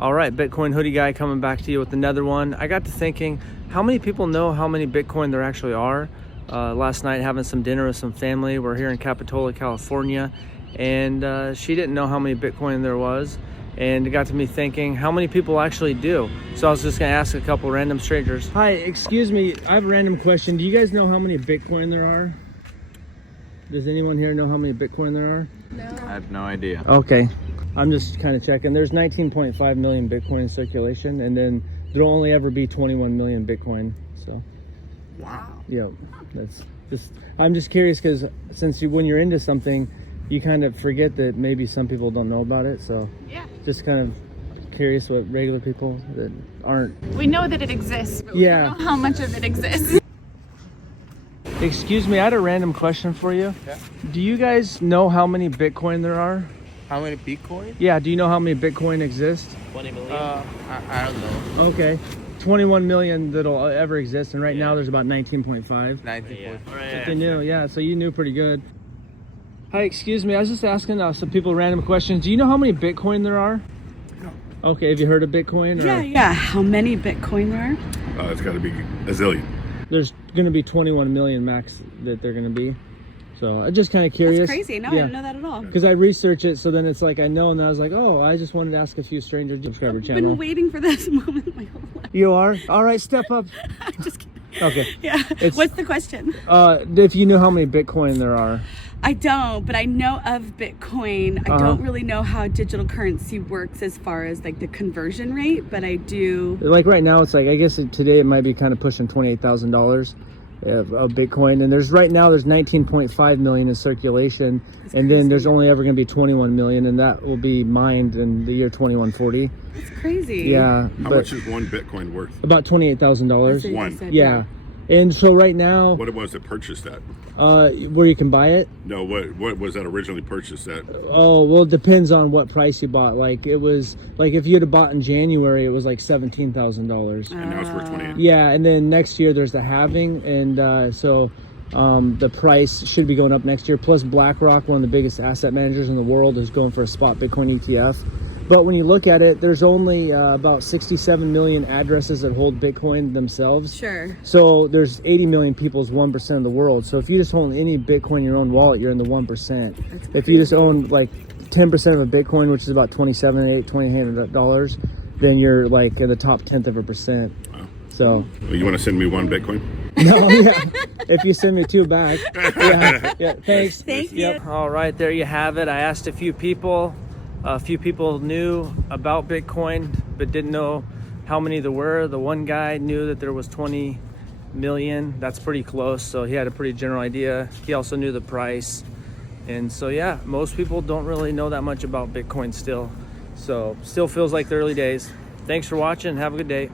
All right, Bitcoin Hoodie Guy coming back to you with another one. I got to thinking, how many people know how many Bitcoin there actually are? Last night having some dinner with some family. We're here in Capitola, California, and she didn't know how many Bitcoin there was. And it got to me thinking, how many people actually do? So I was just gonna ask a couple random strangers. Hi, excuse me, I have a random question. Do you guys know how many Bitcoin there are? Does anyone here know how many Bitcoin there are? No. I have no idea. Okay. I'm just kind of checking. There's 19.5 million Bitcoin in circulation, and then there'll only ever be 21 million Bitcoin. So, Wow. yeah, that's just. I'm just curious because since when you're into something, you kind of forget that maybe some people don't know about it. So, Yeah. just kind of curious what regular people that aren't. We know that it exists, but Yeah. we don't know how much of it exists. Excuse me, I had a random question for you. Yeah. Do you guys know how many Bitcoin there are? How many Bitcoin? Yeah. Do you know how many Bitcoin exist? 20 million? I don't know. Okay. 21 million that'll ever exist, and right now there's about 19.5. 19. If you knew, yeah, so you knew pretty good. Hi, excuse me, I was just asking some people random questions. Do you know how many Bitcoin there are? No. Okay, have you heard of Bitcoin? Or? Yeah. How many Bitcoin there are? It's got to be a zillion. There's going to be 21 million max that they're going to be. So I'm just kind of curious. That's crazy. No, I didn't know that at all. Because I research it, so then it's like I know, and then I was like, oh, I just wanted to ask a few strangers to subscribe to I've channel. been waiting for this moment my whole life. You are? All right, step up. I'm just kidding. Okay. Yeah. What's the question? If you know how many Bitcoin there are. I don't, but I know of Bitcoin. I don't really know how digital currency works as far as like the conversion rate, but I do. Like right now, it's like, I guess today it might be kind of pushing $28,000 of Bitcoin. And there's 19.5 million in circulation. That's and crazy. then there's only ever going to be 21 million, and that will be mined in the year 2140. That's crazy. Yeah. How much is one Bitcoin worth? About $28,000. That's what you One. said, Yeah. And so right now, What was it purchased at? where you can buy it, No, what was that originally purchased at? oh, well, it depends on what price you bought. Like it was, like if you had bought in January, it was like $17,000. And now it's worth 28. Yeah, and then next year there's the halving, and so the price should be going up next year. Plus BlackRock, one of the biggest asset managers in the world, is going for a spot Bitcoin ETF. But when you look at it, there's only about 67 million addresses that hold Bitcoin themselves. Sure. So there's 80 million people, is 1% of the world. So if you just own any Bitcoin in your own wallet, you're in the 1%. That's If you just own like 10% of a Bitcoin, which is about $2,800, then you're like in the top 10th of a percent. Wow. So Well, you want to send me one Bitcoin? no, yeah. If you send me 2 back. Yeah, thanks. Thank you. Yep. All right, there you have it. I asked a few people. A few people knew about Bitcoin, but didn't know how many there were. The one guy knew that there was 20 million. That's pretty close. So he had a pretty general idea. He also knew the price. And so, yeah, most people don't really know that much about Bitcoin still. So still feels like the early days. Thanks for watching. Have a good day.